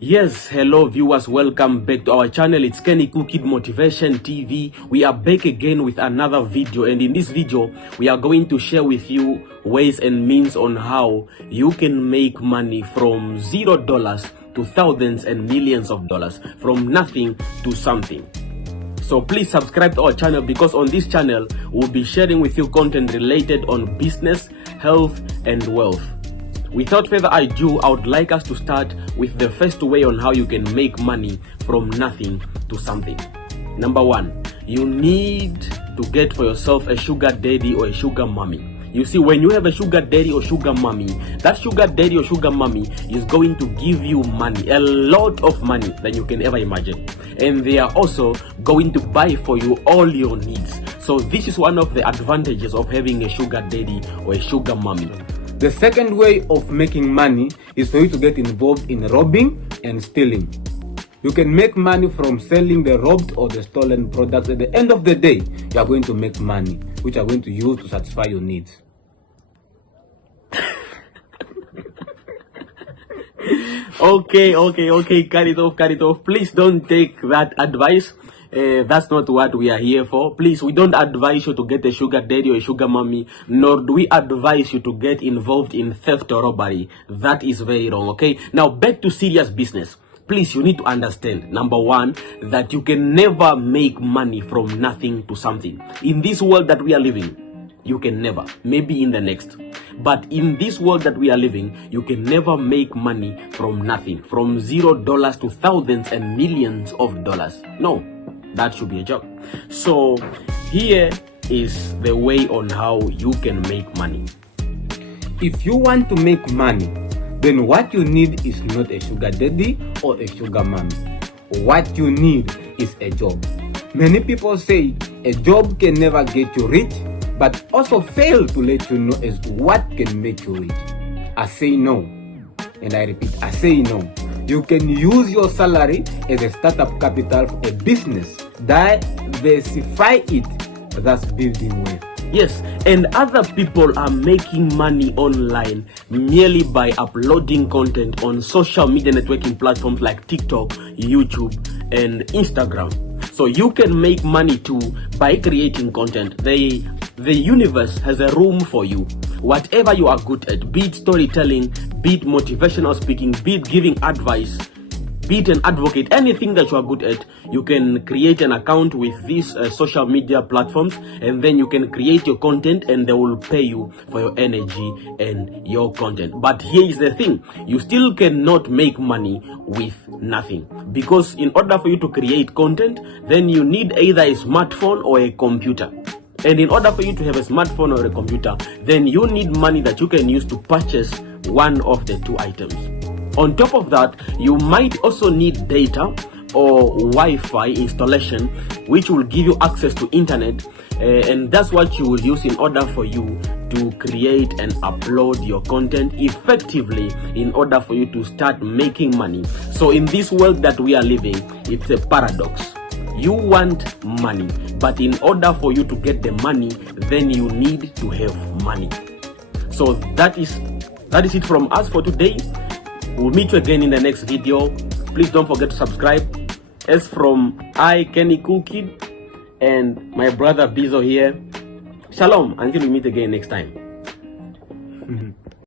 Yes, hello viewers, welcome back to our channel. It's culkid Motivation TV. We are back again with another video, and in this video we are going to share with you ways and means on how you can make money from $0 to thousands and millions of dollars, from nothing to something. So please subscribe to our channel, because on this channel we'll be sharing with you content related on business, health and wealth. Without further ado, I would like us to start with the first way on how you can make money from nothing to something. Number one, you need to get for yourself a sugar daddy or a sugar mommy. You see, when you have a sugar daddy or sugar mommy, that sugar daddy or sugar mommy is going to give you money, a lot of money than you can ever imagine. And they are also going to buy for you all your needs. So this is one of the advantages of having a sugar daddy or a sugar mommy. The second way of making money is for you to get involved in robbing and stealing. You can make money from selling the robbed or the stolen products. At the end of the day, you are going to make money, which you are going to use to satisfy your needs. Okay, cut it off. Please don't take that advice. That's not what we are here for. Please, we don't advise you to get a sugar daddy or a sugar mommy, nor do we advise you to get involved in theft or robbery. That is very wrong, okay? Now, back to serious business. Please, you need to understand, number one, that you can never make money from nothing to something. In this world that we are living, you can never. Maybe in the next. But in this world that we are living, you can never make money from nothing. From $0 to thousands and millions of dollars. No. That should be a joke. So here is the way on how you can make money. If you want to make money, then what you need is not a sugar daddy or a sugar mommy. What you need is a job. Many people say a job can never get you rich, but also fail to let you know as to what can make you rich. I say no, and I repeat, I say no. You can use your salary as a startup capital for a business. Diversify it, thus building wealth. Yes, and other people are making money online merely by uploading content on social media networking platforms like TikTok, YouTube, and Instagram. So you can make money too by creating content. The universe has a room for you. Whatever you are good at, be it storytelling, be it motivational speaking, be it giving advice, be it an advocate, anything that you are good at, you can create an account with these social media platforms, and then you can create your content and they will pay you for your energy and your content. But here is the thing, you still cannot make money with nothing, because in order for you to create content, then you need either a smartphone or a computer. And in order for you to have a smartphone or a computer, then you need money that you can use to purchase one of the two items. On top of that, you might also need data or Wi-Fi installation, which will give you access to internet, and that's what you will use in order for you to create and upload your content effectively, in order for you to start making money. So in this world that we are living, it's a paradox. You want money, but in order for you to get the money, then you need to have money. So that is it from us for today. We'll meet you again in the next video. Please don't forget to subscribe. As from I, culkid, and my brother Bizo here. Shalom, until we meet again next time.